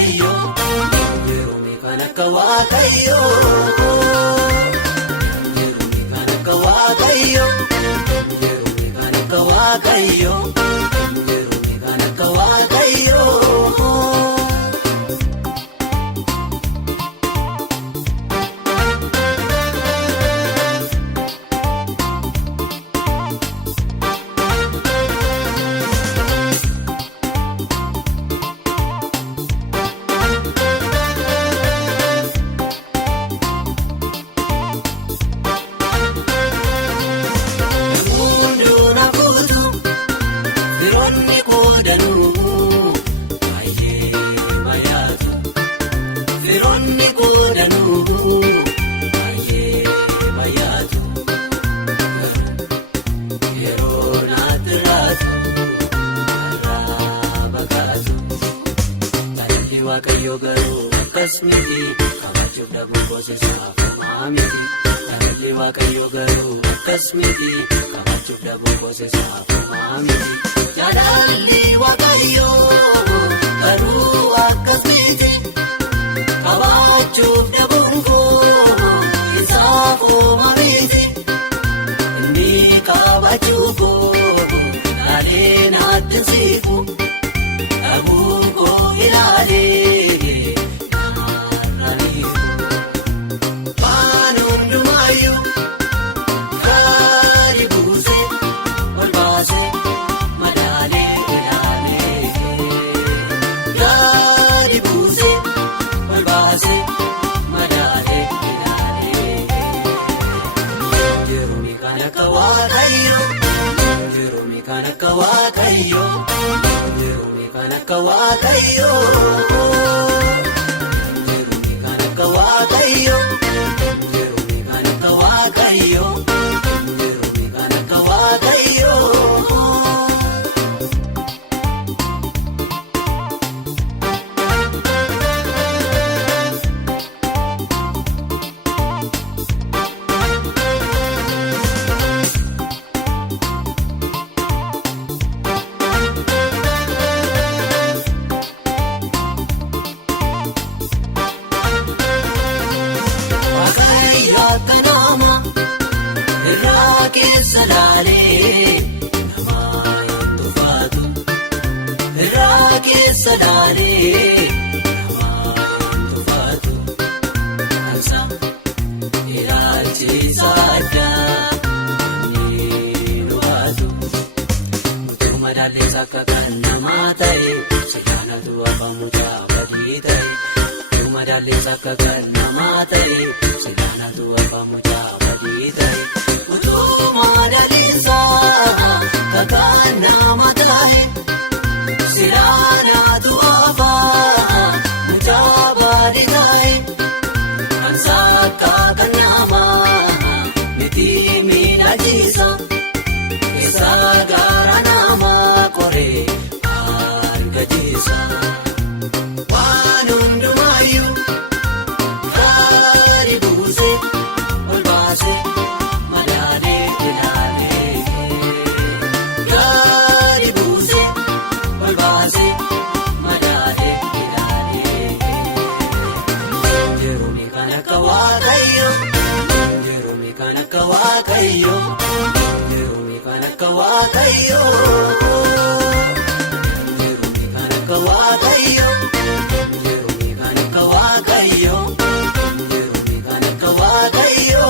waaqayyo yeroo kan akka waaqayyo yeroo kan akka waaqayyo yeroo kan akka waaqayyo yeroo kan akka waaqayyo. Waaqayyo garuu akkas miti qabaachuuf dhabuun goosisaaf homaa miti. Jaalalli waaqayyo garuu akkas miti qabaachuuf dhabuun goosisaaf homaa miti. Jaalalli waaqayyo garuu akkas miti qabaachuuf dhabuun goosisaaf homaa miti. Inni qabaachuuf laalee naatti siifu dhabuu koo ilaalee namarraniiru. Waan hundumayyuu gadi buusee ol baasee madaalee ilaalee. Gadi buusee ol baasee madaalee ilaalee. Yeroo kan akka waaqayyo yeroo kan akka waaqayyo. Kan akka waaqayyo yeroo kan akka waaqayyo yeroo kan akka waaqayyo yeroo kan akka waaqayyo. Kanama irraa keessa laalee namaa hin tufaatu. Irraa keessa laalee namaa hin tufaatu. Kansa ilaalchiisa addaa inni nuwaatu. Mutuu madaalleessa akka kan namaa ta'e seeyaanatu abbaamuutaa badii ta'e. Madaalleessa akka kan namaa ta'e seeyaanatu abbaamuutaa badii ta'e. Utuu madaalleessa akka kan namaa ta'e seeyaanatu abbaamuutaa badii ta'e. Kansa akka kan namaa miti miidhagisa keessa gaara namaa qoree argachiisa. Waan hundumayyuu gadi buusee ol baasee madaalee ilaalee. Gadi buusee ol baasee madaalee ilaalee. Yeroo kan akka waaqayyo yeroo kan akka waaqayyo yeroo kan akka waaqayyo yeroo kan akka waaqayyo. Waaqayyo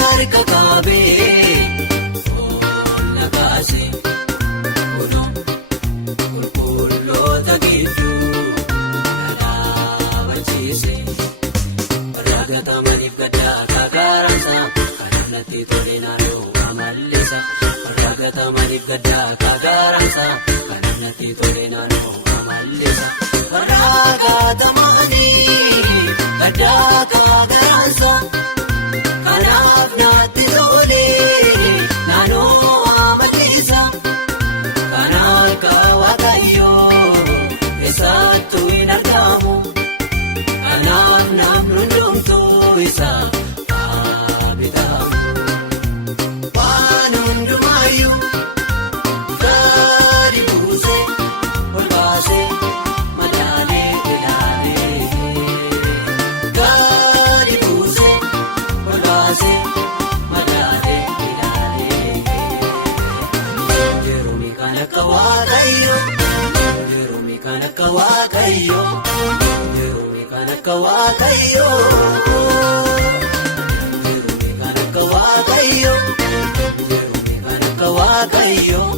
harka kaabee ol kaasee kunoo qulqulloota gidduu dhadhaabachiisee barraagatamaniif gaddaa kaagaransa kanarratti tolee naannoo amallisa barraagatamaniif gaddaa kaagaransa kanarratti akka waaqayyoo. Yeroo meeqaan akka waaqayyoo. Yeroo meeqaan akka waaqayyoo.